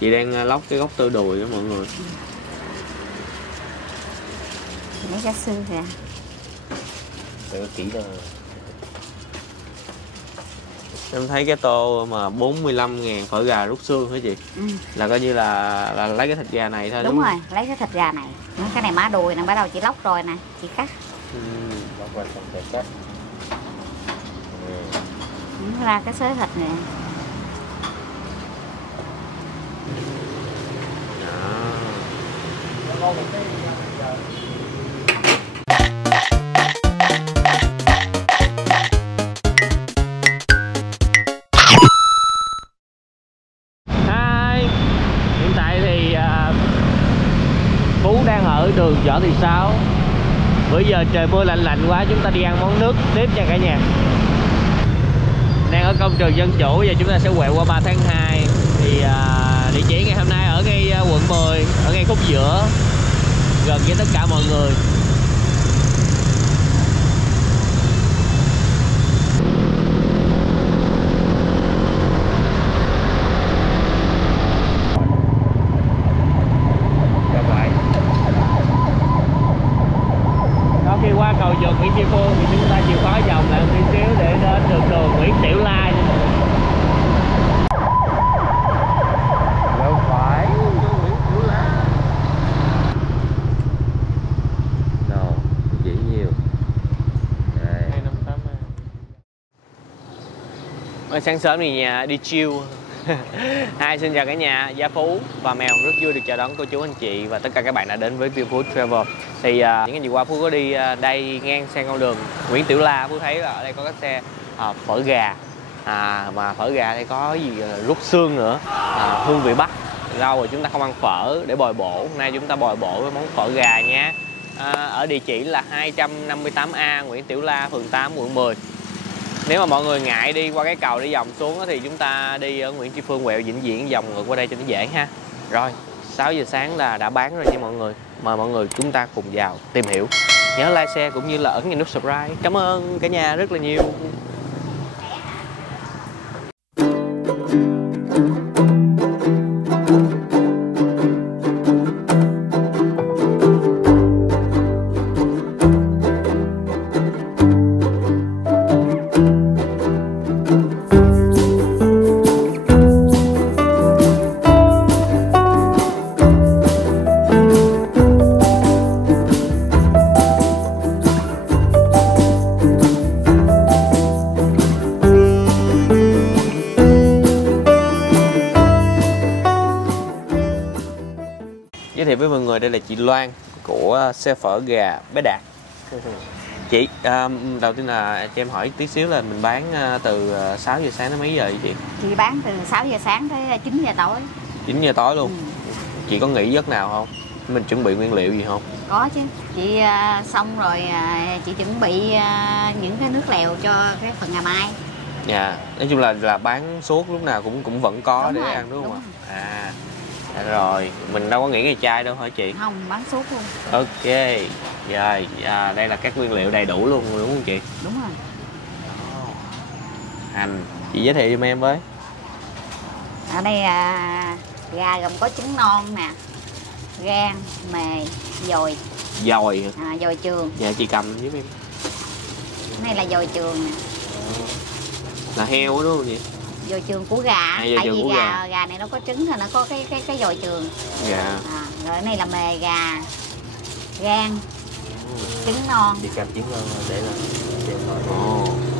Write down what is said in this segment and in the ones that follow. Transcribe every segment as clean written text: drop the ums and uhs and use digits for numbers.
Chị đang lóc cái gốc tư đùi đó mọi người. Lấy cái xương ra. Để kỹ ra. Em thấy cái tô mà 45.000 phở gà rút xương hả chị? Là coi như là lấy cái thịt gà này thôi. Đúng rồi, lấy cái thịt gà này. Cái này má đùi nè, bắt đầu chị lóc rồi nè, chị cắt. Lóc ra xong rồi cắt. Ra cái xới thịt nè. Hiện tại thì Phú đang ở đường Võ Thị Sáu. Bữa giờ trời mưa lạnh lạnh quá, chúng ta đi ăn món nước tiếp nha cả nhà. Đang ở công trường Dân Chủ và chúng ta sẽ quẹo qua 3 tháng 2. Thì địa chỉ ngày hôm nay ở ngay quận 10, ở ngay khúc giữa, gần với tất cả mọi người. Khi qua cầu vượt Nguyễn Tri Phương thì chúng ta chịu khó vòng lại một tí xíu để đến được đường Nguyễn Tiểu La. Đâu phải Nguyễn Tiểu La đâu, dễ nhiều. Đây. 258A. Sáng sớm thì nhà đi chill. Xin chào cả nhà, Gia Phú và Mèo rất vui được chào đón cô chú anh chị và tất cả các bạn đã đến với View Food Travel. Thì những ngày vừa qua Phú có đi đây ngang sang con đường Nguyễn Tiểu La, Phú thấy là ở đây có cái xe phở gà, mà phở gà đây có gì rút xương nữa, hương vị Bắc. Lâu rồi chúng ta không ăn phở để bồi bổ, hôm nay chúng ta bồi bổ với món phở gà nha. Ở địa chỉ là 258A Nguyễn Tiểu La, phường 8, quận 10. Nếu mà mọi người ngại đi qua cái cầu đi vòng xuống thì chúng ta đi ở Nguyễn Tri Phương quẹo Vĩnh Viễn vòng ngược qua đây cho nó dễ ha. Rồi 6 giờ sáng là đã bán rồi nha mọi người. Mời mọi người chúng ta cùng vào tìm hiểu. Nhớ like, share cũng như là ấn vào nút subscribe. Cảm ơn cả nhà rất là nhiều. Giới thiệu với mọi người, đây là chị Loan của xe phở gà Bé Đạt. Chị, đầu tiên là cho em hỏi tí xíu là mình bán từ 6 giờ sáng đến mấy giờ vậy chị? Chị bán từ 6 giờ sáng tới 9 giờ tối. 9 giờ tối luôn. Chị có nghỉ giấc nào không? Mình chuẩn bị nguyên liệu gì không? Có chứ. Chị xong rồi chị chuẩn bị những cái nước lèo cho cái phần ngày mai. Dạ, nói chung là bán suốt, lúc nào cũng vẫn có đúng để rồi, ăn đúng không ạ? Rồi, mình đâu có nghĩ ngày chay đâu hả chị? Không, bán suốt luôn. Ok, rồi, đây là các nguyên liệu đầy đủ luôn đúng không chị? Đúng rồi. Hành, chị giới thiệu giùm em với. Ở đây gà gồm có trứng non nè, gan, mề, dồi. Dồi. Dồi trường. Dạ chị cầm giúp em. Cái này là dồi trường nè. Là heo đó đúng không chị? Dồi trường của gà, tại vì gà này nó có trứng thì nó có cái dồi trường. Dạ. Rồi cái này là mề gà, gan, trứng non. Chị cầm trứng non để là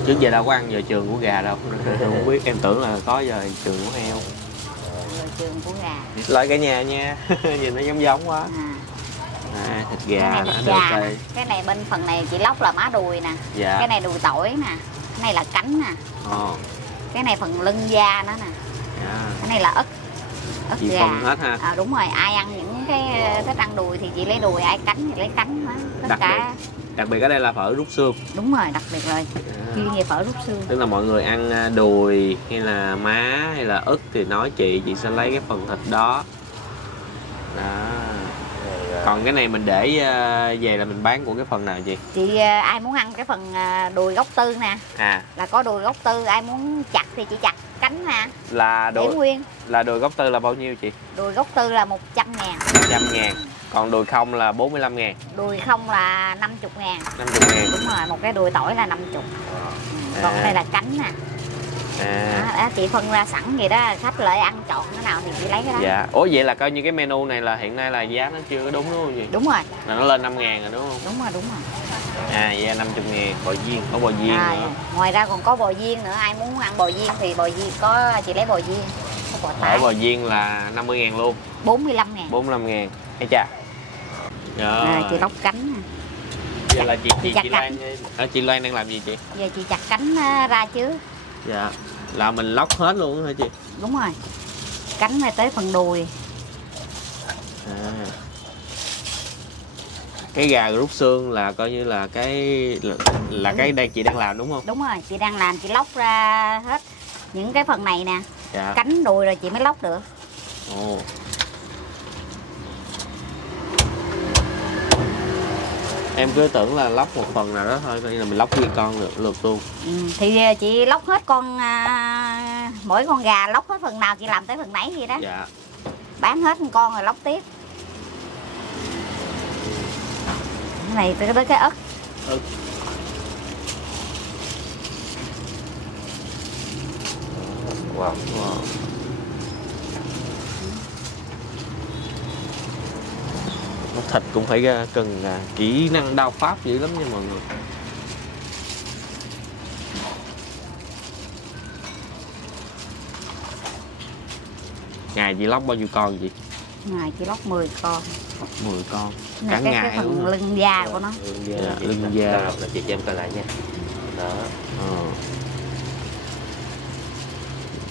trước giờ đâu có ăn dồi trường của gà đâu. Không biết, em tưởng là có dồi trường của heo. Dồi trường của gà. Lại cả nhà nha. Nhìn nó giống quá. Thịt gà cái này bên phần này chị lóc là má đùi nè. Dạ. Cái này đùi tỏi nè, cái này là cánh nè. Cái này phần lưng da nó nè. Cái này là ức chị gà. Phần hết ha. Đúng rồi, ai ăn những cái thích ăn đùi thì chị lấy đùi, ai cánh thì lấy cánh đó. Tất cả. Đặc biệt ở đây là phở rút xương. Đúng rồi, đặc biệt rồi. Chuyên về phở rút xương. Tức là mọi người ăn đùi hay là má hay là ức thì nói chị sẽ lấy cái phần thịt đó. Còn cái này mình để về là mình bán của cái phần nào chị? Chị ai muốn ăn cái phần đùi gốc tư nè. Là có đùi gốc tư, ai muốn chặt thì chị chặt cánh nè. Là để nguyên. Là đùi gốc tư là bao nhiêu chị? Đùi gốc tư là 100.000. 100.000. Còn đùi không là 45.000. Đùi không là 50.000. 50.000. Đúng rồi, một cái đùi tỏi là 50. Còn đây là cánh nè. Đó, chị phân ra sẵn vậy đó, khách lại ăn chọn cái nào thì chị lấy cái đó. Dạ. Ủa vậy là coi như cái menu này là hiện nay là giá nó chưa có đúng không chị? Đúng rồi. Là nó lên 5.000 rồi đúng không? Đúng rồi. Vậy là 50.000. Bò viên, có bò viên nữa. Ngoài ra còn có bò viên nữa, ai muốn ăn bò viên thì bò viên có, chị lấy bò viên. Có bò tái. Bò viên là 50.000 luôn. 45.000. 45.000. Hay chà. Chị lóc cánh nè. Giờ là chị Loan đang làm gì chị? Giờ chị chặt cánh ra chứ. Dạ. Là mình lóc hết luôn hả chị? Đúng rồi. Cánh này tới phần đùi. Cái gà rút xương là coi như là cái chị đang làm đúng không? Đúng rồi, chị đang làm, chị lóc ra hết những cái phần này nè. Dạ. Cánh đùi rồi chị mới lóc được. Ồ. Em cứ tưởng là lóc một phần nào đó thôi, coi như là mình lóc nguyên con lượt luôn. Thì chị lóc hết mỗi con gà lóc hết phần nào chị làm tới phần nấy vậy đó. Dạ. Bán hết một con rồi lóc tiếp. Cái này tới cái ớt. Wow. Thịt cũng phải cần kỹ năng đao pháp dữ lắm nha mọi người. Ngày chị lóc bao nhiêu con chị? Ngày chị lóc 10 con. 10 con. Cả ngày cái phần lưng da của nó. Lưng da là chị cho em coi lại nha. Đó.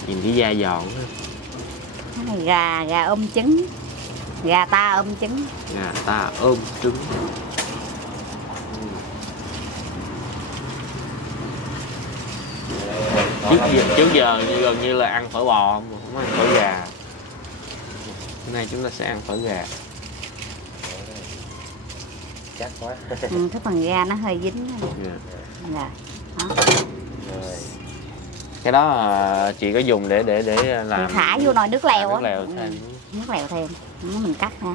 Nhìn cái da giòn. Cái này gà ôm trứng. Gà ta ôm trứng. Gà ta ôm trứng. Trước giờ gần như là ăn phở bò không ăn phở gà. Hôm nay chúng ta sẽ ăn phở gà. Chắc quá. Cái phần da nó hơi dính. Đó. Cái đó chị có dùng để làm. Chị thả vô nồi nước lèo á. Nước lèo thêm. Nó mình cắt ra.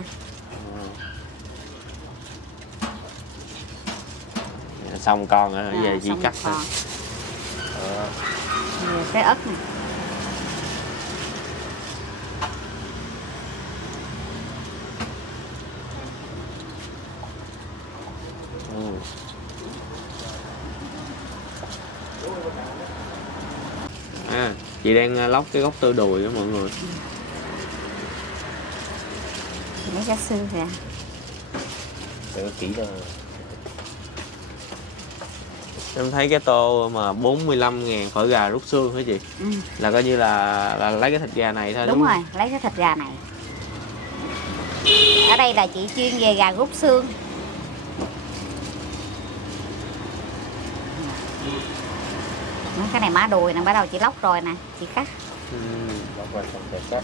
Xong con rồi về chị cắt thôi. Cái ớt này. Chị đang lóc cái gốc tư đùi đó mọi người. Lấy cái xương ra. Để kỹ ra. Em thấy cái tô mà 45.000 phở gà rút xương hả chị? Là coi như là lấy cái thịt gà này thôi. Đúng rồi, lấy cái thịt gà này. Ở đây là chị chuyên về gà rút xương. Cái này má đùi nè, bắt đầu chị lóc rồi nè, chị cắt. Lóc ra xong rồi cắt.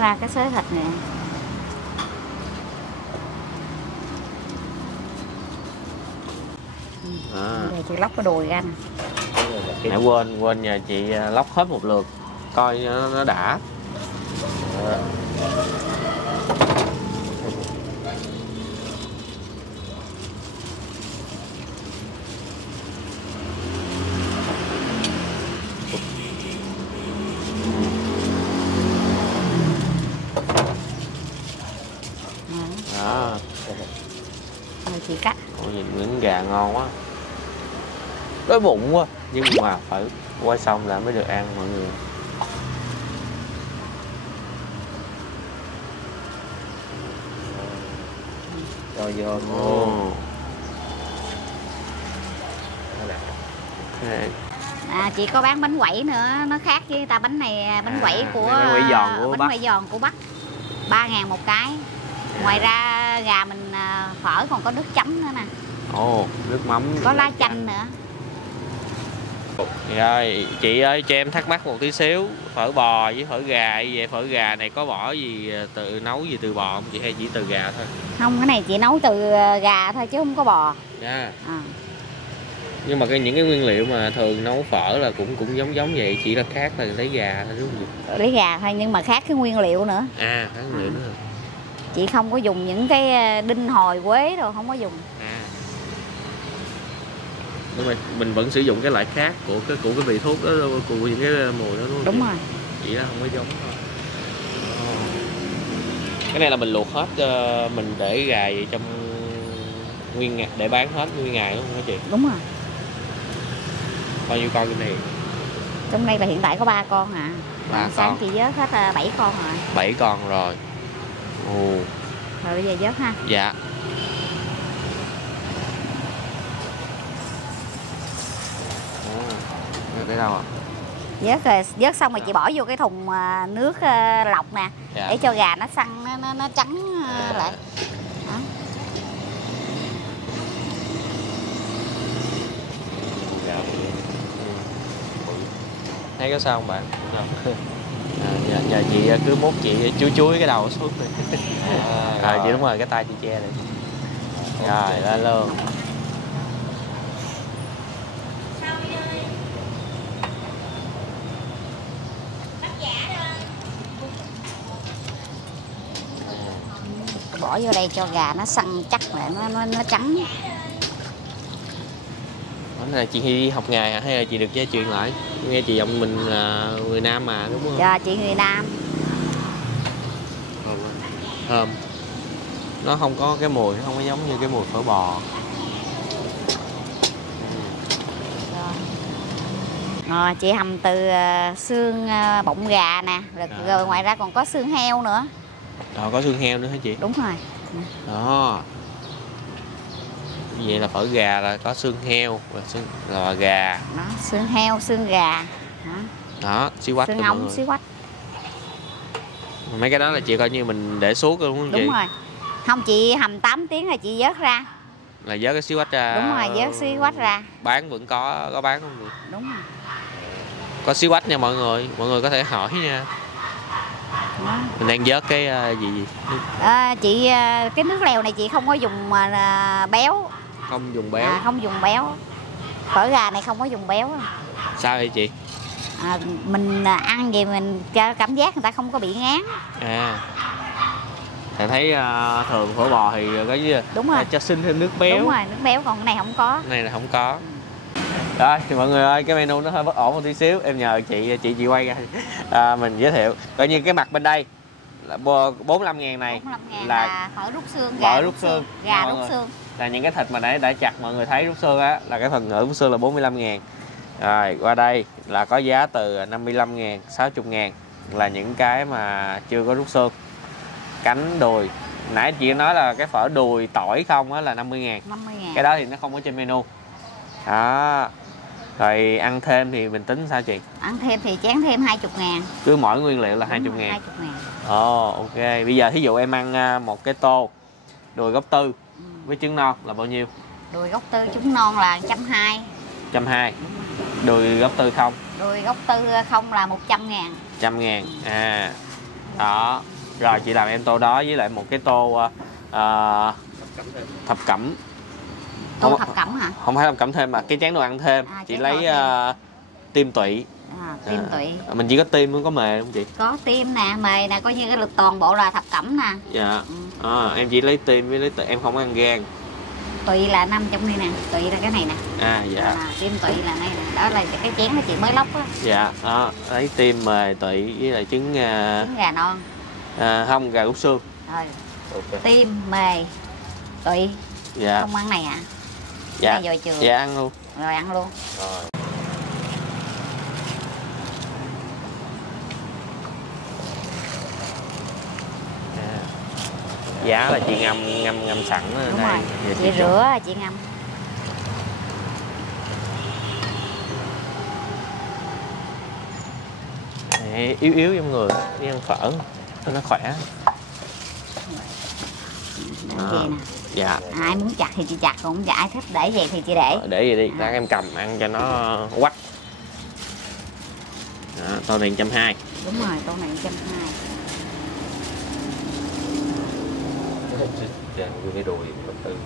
Ra cái xới thịt nè. Rồi chị lóc cái đùi ra nè. Nãy quên nhờ chị lóc hết một lượt coi nó đã. Đó. Rồi chị cắt. Ôi, nhìn miếng gà ngon quá. Đói bụng quá. Nhưng mà phải quay xong là mới được ăn mọi người. Rồi vô. Chị có bán bánh quẩy nữa, nó khác với ta. Bánh này bánh quẩy của bánh quẩy giòn của Bắc. 3.000 một cái. Ngoài ra gà mình phở còn có nước chấm nữa nè. Ồ, nước mắm. Có lá chanh nữa. Rồi chị ơi, cho em thắc mắc một tí xíu, phở bò với phở gà vậy, phở gà này có bỏ gì nấu gì từ bò không chị, hay chỉ từ gà thôi? Không, cái này chị nấu từ gà thôi chứ không có bò. À. Nhưng mà những cái nguyên liệu mà thường nấu phở là cũng giống vậy, chỉ là khác là lấy gà thôi đúng không? Lấy gà thôi nhưng mà khác cái nguyên liệu nữa. À, khác nguyên liệu nữa. Chị không có dùng những cái đinh hồi quế rồi, không có dùng. Nhưng mà mình vẫn sử dụng cái loại khác của cái vị thuốc đó, của những cái mùi đó luôn. Đúng rồi. Chỉ là không có giống thôi. Cái này là mình luộc hết, mình để gà vậy trong nguyên ngày để bán hết nguyên ngày đúng không hả chị? Đúng rồi. Bao nhiêu con trong này? Trong đây là hiện tại có 3 con hả? 3 sáng con. chị vớt hết 7 con rồi. 7 con rồi. Ồ. Rồi bây giờ vớt ha. Dạ. Tới đâu ạ? Vớt xong rồi chị bỏ vô cái thùng nước lọc nè. Dạ. Để cho gà nó săn, nó trắng lại. Đó. Dạ. Thấy có sao không bạn? Nhờ chị cứ mốt chị chuối cái đầu xuống đi. Rồi chị đúng rồi, cái tay chị che này. Rồi lên luôn. Bỏ vô đây cho gà nó săn chắc lại, nó trắng. Đó là chị đi học nghề hả? Hay là chị được gia truyền lại? Nghe chị giọng mình là người Nam mà đúng không? Dạ chị người Nam. Thơm. Nó không có cái mùi, nó không có giống như cái mùi phở bò. Rồi chị hầm từ xương bọng gà nè, rồi ngoài ra còn có xương heo nữa. Có xương heo nữa hả chị? Đúng rồi. Đó. Vậy là phở gà là có xương heo và xương là gà. Đó, xương heo, xương gà. Đó, xí quách. Xương ống, xí quách. Mấy cái đó là chị coi như mình để suốt luôn đúng không chị? Đúng rồi. Không, chị hầm 8 tiếng rồi chị vớt ra. Là vớt cái xí quách ra. Đúng rồi, vớt xí quách ra. Bán vẫn có bán không chị? Đúng rồi. Có xí quách nha mọi người có thể hỏi nha. Đó. Mình đang vớt cái gì? Chị cái nước lèo này chị không có dùng béo. Không dùng béo. Không dùng béo. Phở gà này không có dùng béo. Sao vậy chị? Mình ăn vậy mình cho cảm giác người ta không có bị ngán. Thầy thấy thường phở bò thì có gì? Đúng rồi. Cho xin thêm nước béo. Đúng rồi, nước béo, còn cái này không có. Cái này là không có. Rồi thì mọi người ơi, cái menu nó hơi bất ổn một tí xíu, em nhờ chị quay ra mình giới thiệu. Coi như cái mặt bên đây là 45.000 này 45.000 là phở rút xương, gà rút xương, gà rút xương. Là những cái thịt mà đã chặt mọi người thấy rút xương á, là cái phần ngỡ rút xương là 45.000. Rồi qua đây là có giá từ 55.000, 60.000 là những cái mà chưa có rút xương. Cánh đùi, nãy chị nói là cái phở đùi tỏi không á là 50.000. Cái đó thì nó không có trên menu. Đó. Rồi ăn thêm thì mình tính sao chị? Ăn thêm thì chén thêm 20.000. Cứ mỗi nguyên liệu là 20.000. 20.000. Ồ, ok. Bây giờ thí dụ em ăn một cái tô đùi gốc tư với trứng non là bao nhiêu? Đùi gốc tư trứng non là 120. 120. Đùi gốc tư không? Đùi gốc tư không là 100.000. 100.000. À. Đó. Rồi chị làm em tô đó với lại một cái tô thập cẩm. Tô thập cẩm hả? Không phải thập cẩm thêm mà cái chén đồ ăn thêm. Chị lấy tim tụy. Tim tụy. Mình chỉ có tim không có mề không chị? Có tim nè, mề nè, coi như cái lực toàn bộ là thập cẩm nè. Dạ. Em chỉ lấy tim với lấy em không ăn gan. Tụy là nằm trong đây nè, tụy là cái này nè. Dạ. Tim tụy là đây nè, đó là cái chén mà chị mới lóc á. Dạ, lấy tim mề tụy với lại trứng gà non. Không, gà rút xương. Rồi. Okay. Tim mề tụy. Dạ. Không ăn này hả? Dạ. Này rồi trường. Dạ ăn luôn. Rồi ăn luôn. Rồi. Giá là chị ngâm sẵn ở đúng đây. Rồi. Chị rửa chị ngâm. Yếu trong người đi ăn phở cho nó khỏe. Dạ. Ai muốn chặt thì chị chặt, còn không ai thích để vậy thì chị để. Để vậy đi, lát em cầm ăn cho nó quách. tô này 120. Đúng rồi, tô này 120. Cái đùi mình tư.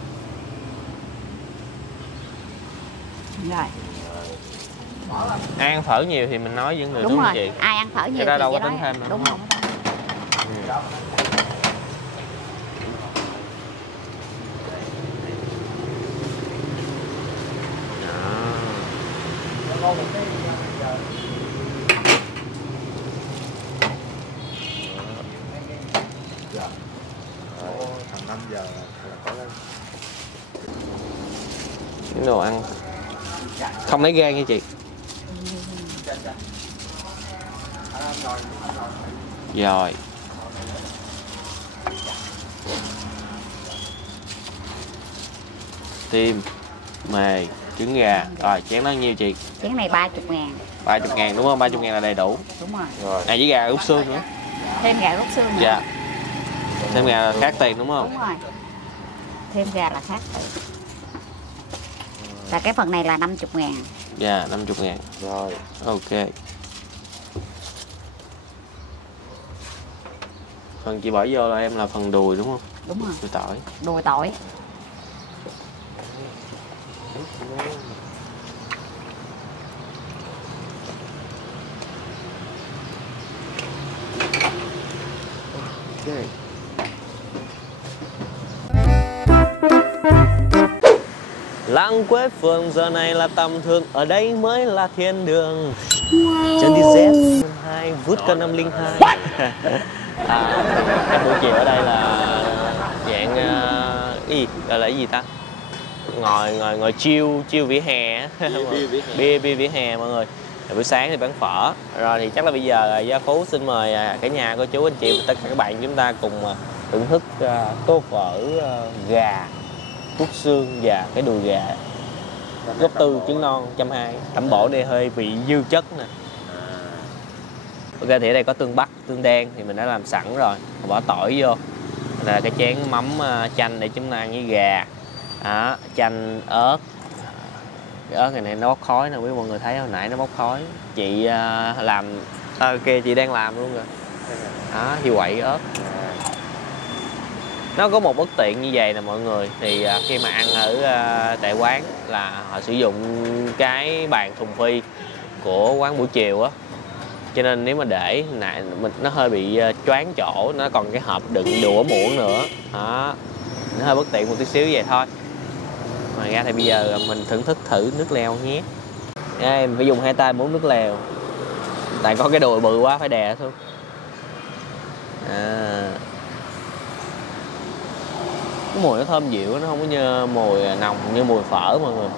Rồi. Ai ăn phở nhiều thì mình nói vẫn được, Đúng không rồi, chị? ai ăn phở nhiều Cái đó thì đâu có cái tính thêm đâu, đúng đúng không? Ừ. Thằng 5 giờ là có lên. Cái đồ ăn không lấy gan nha chị. Rồi. Tim, mề, trứng gà. Rồi, chén đó nhiêu chị? Chén này 30.000. 30.000 đúng không? 30.000 là đầy đủ. Đúng rồi. Rồi. Với gà rút xương nữa. Thêm gà rút xương nữa. Dạ. Thêm gà là khác tiền đúng không? Đúng rồi. Thêm gà là khác tiền. Và cái phần này là 50.000. Dạ, 50.000. Rồi. Ok. Phần chị bỏ vô là em là phần đùi đúng không? Đúng rồi. Đùi tỏi. Đùi tỏi. Okay. Làng quê phường giờ này là tầm thường, ở đây mới là thiên đường. Chân đi Z 2 vút cân 502. Buổi chiều ở đây là dạng cái gì gọi là cái gì ta, ngồi chill vỉa hè. Bia vỉa hè mọi người. Buổi sáng thì bán phở, rồi thì chắc là bây giờ Gia Phú xin mời cả nhà cô chú anh chị và tất cả các bạn chúng ta cùng thưởng thức tô phở gà rút xương và cái đùi gà gốc tư trứng non 120. Tẩm bổ đây hơi bị dư chất nè. Ok thì ở đây có tương bắc, tương đen thì mình đã làm sẵn rồi, bỏ tỏi vô. Đây là cái chén mắm chanh để chúng ta ăn với gà. Đó, chanh ớt. Cái ớt này nó bốc khói nè, quý mọi người thấy hồi nãy nó bốc khói. Chị làm ok chị đang làm luôn rồi. Đó, thì quậy ớt. Nó có một bất tiện như vậy nè mọi người, thì khi mà ăn ở tại quán là họ sử dụng cái bàn thùng phi của quán buổi chiều á, cho nên nếu mà để này nó hơi bị choáng chỗ, nó còn cái hộp đựng đũa muỗng nữa đó, nó hơi bất tiện một tí xíu vậy thôi. Ngoài ra thì bây giờ mình thưởng thức thử nước lèo nhé. Em phải dùng hai tay muốn nước lèo, tại có cái đùi bự quá phải đè xuống. Cái mùi nó thơm dịu, nó không có như mùi nồng như mùi phở mọi người.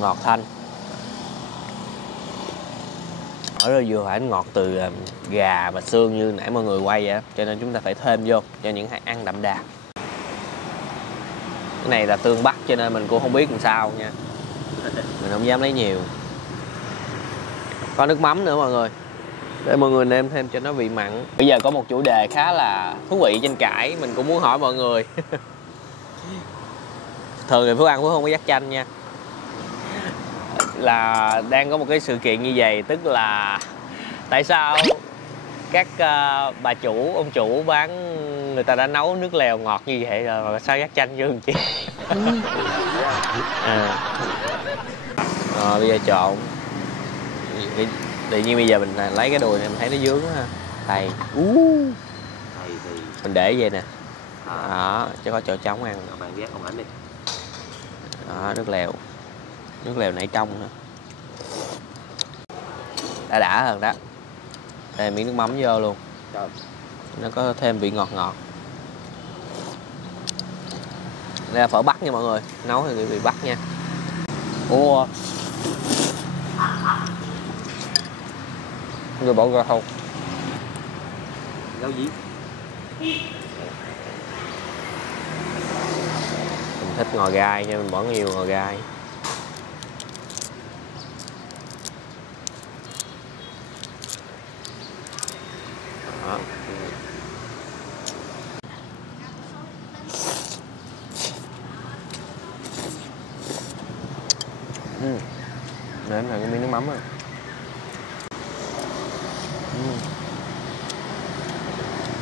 Ngọt thanh. Ở đây vừa phải ngọt từ gà và xương như nãy mọi người quay vậy, cho nên chúng ta phải thêm vô cho những ăn đậm đà. Cái này là tương bắc cho nên mình cũng không biết làm sao nha, mình không dám lấy nhiều. Có nước mắm nữa mọi người, để mọi người nêm thêm cho nó vị mặn. Bây giờ có một chủ đề khá là thú vị tranh cãi, mình cũng muốn hỏi mọi người. Thường thì Phú ăn Phú không có dắt chanh nha, là đang có một cái sự kiện như vậy, tức là tại sao các bà chủ, ông chủ bán, người ta đã nấu nước lèo ngọt như vậy rồi mà sao dắt chanh vô làm chi? Rồi bây giờ trộn. Tự nhiên bây giờ mình lấy cái đùi này mình thấy nó dướng ha. Thầy. Mình để vậy nè. Đó, cho có chỗ trống ăn. Bạn ghét ông ảnh đi. Đó, nước lèo. Nước lèo nãy trong nữa. Đã hơn đó. Thêm miếng nước mắm vô luôn. Trời. Nó có thêm vị ngọt ngọt. Đây là phở Bắc nha mọi người. Nấu thì vị Bắc nha. Ủa. Người bỏ ra không? Nấu gì? Mình thích ngò gai nha, mình bỏ nhiều ngò gai. Đó. Nếm là cái miếng nước mắm á.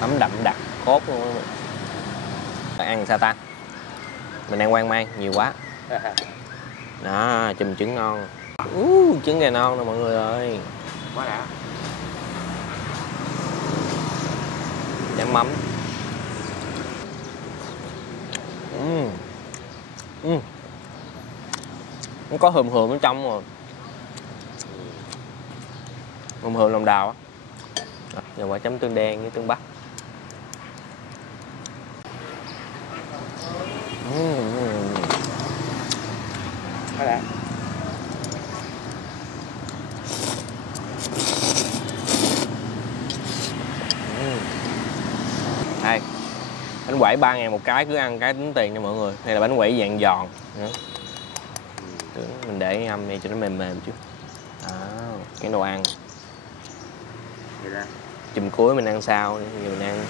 Mắm đậm đặc cốt luôn á. Ăn sao ta? Mình đang hoang mang nhiều quá. Đó, chùm trứng ngon. Trứng gà non nè mọi người ơi. Quá đã. Chấm mắm. Nó có hườm hườm ở trong rồi. Hườm hườm lòng đào á. Giờ qua chấm tương đen với tương bắc. Quá đã. Đây, bánh quẩy 3.000 một cái, cứ ăn cái tính tiền nha mọi người. Đây là bánh quẩy dạng giòn. Mình để ngâm này cho nó mềm mềm chứ. Cái đồ ăn. Chùm cuối mình ăn sau, nhiều mình ăn.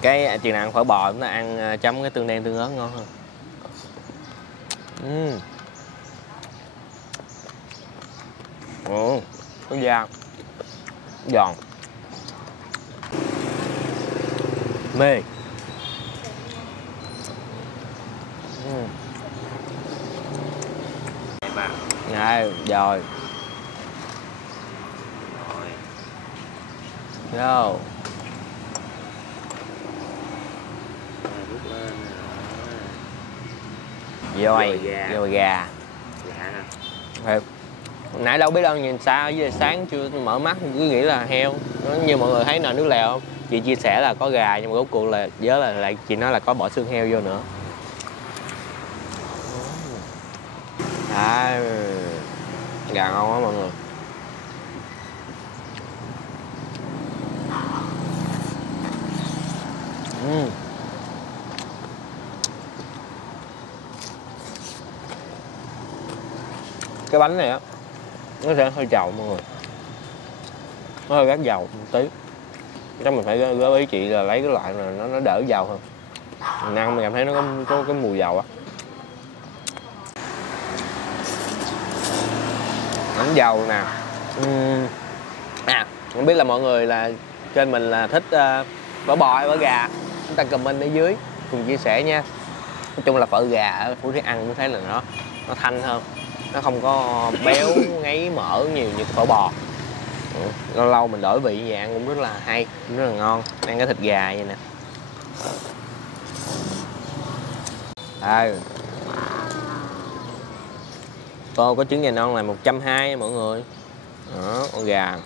Cái chừng nào ăn phở bò chúng ta ăn chấm cái tương đen tương ớt ngon hơn. Có da giòn mê. Này rồi go rồi gà. Thiệt. Nãy đâu biết đâu, nhìn xa với sáng chưa mở mắt cứ nghĩ là heo. Như mọi người thấy nồi nước lèo không? Chị chia sẻ là có gà nhưng mà rốt cuộc là nhớ là lại chị nói là có bỏ xương heo vô nữa. Gà ngon quá mọi người. Cái bánh này á nó sẽ hơi dầu mọi người, nó hơi gắt dầu một tí, chắc mình phải gợi ý chị là lấy cái loại mà nó đỡ dầu hơn. Mình ăn mình cảm thấy nó có cái mùi dầu á. Bánh dầu nè. Không biết là mọi người là trên mình là thích phở bò hay phở gà, chúng ta comment ở dưới cùng chia sẻ nha. Nói chung là phở gà ở Phú Thiết ăn cũng thấy là nó thanh hơn, nó không có béo ngấy mỡ nhiều như phở bò. Lâu lâu mình đổi vị như vậy ăn cũng rất là hay, cũng rất là ngon. Ăn cái thịt gà vậy nè. Đây. Tô có trứng gà non là 120 mọi người. Đó, con gà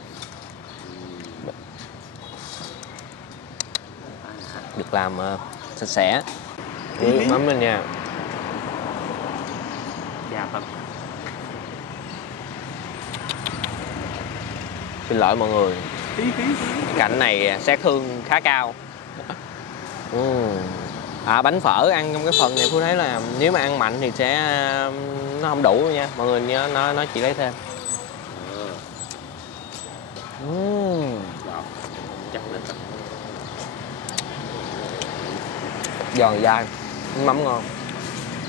được làm sạch sẽ. Với mắm lên nha. Dạ vâng. Xin lỗi mọi người, cảnh này sát hương khá cao. Bánh phở ăn trong cái phần này Phú thấy là nếu mà ăn mạnh thì sẽ nó không đủ nha mọi người, nhớ nó chỉ lấy thêm. Giòn dai, mắm ngon.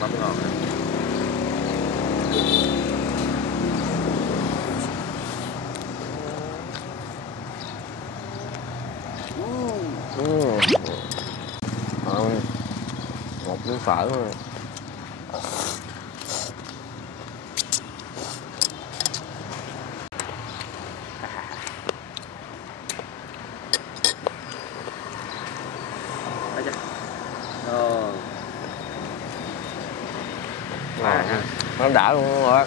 Mắm ngon. Một miếng phở thôi. Nó đã luôn rồi.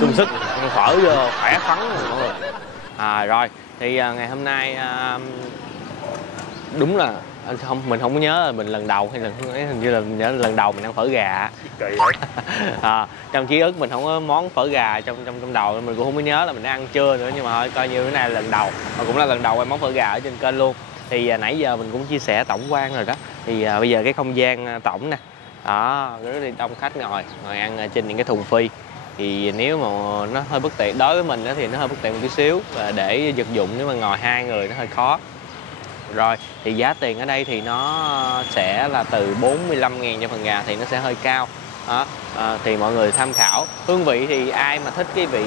Sung sức phở vô khỏe khoắn mọi người. Rồi thì ngày hôm nay đúng là mình không có nhớ mình lần đầu hay hình như là lần đầu mình ăn phở gà. Trong ký ức mình không có món phở gà trong đầu, mình cũng không có nhớ là mình đã ăn chưa nữa, nhưng mà thôi coi như cái này là lần đầu và cũng là lần đầu ăn món phở gà ở trên kênh luôn. Thì nãy giờ mình cũng chia sẻ tổng quan rồi đó, thì bây giờ cái không gian tổng nè đó, rất là đông khách ngồi ăn trên những cái thùng phi. Thì nếu mà nó hơi bất tiện đối với mình thì nó hơi bất tiện một chút xíu, và để vật dụng nếu mà ngồi 2 người nó hơi khó. Rồi thì giá tiền ở đây thì nó sẽ là từ 45.000 cho phần gà, thì nó sẽ hơi cao đó. Thì mọi người tham khảo. Hương vị thì ai mà thích cái vị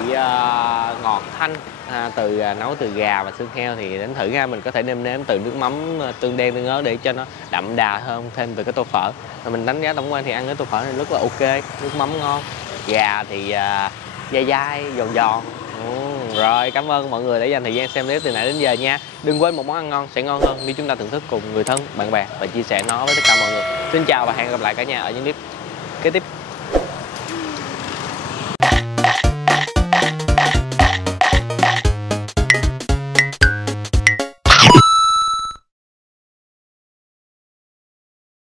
ngọt thanh nấu từ gà và xương heo thì đến thử nha. Mình có thể nêm từ nước mắm tương đen tương ớt để cho nó đậm đà hơn thêm từ cái tô phở. Mình đánh giá tổng quan thì ăn cái tô phở này rất là ok, nước mắm ngon, gà thì dai dai giòn giòn. Rồi cảm ơn mọi người đã dành thời gian xem clip từ nãy đến giờ nha. Đừng quên một món ăn ngon sẽ ngon hơn nếu chúng ta thưởng thức cùng người thân, bạn bè và chia sẻ nó với tất cả mọi người. Xin chào và hẹn gặp lại cả nhà ở những clip kế tiếp.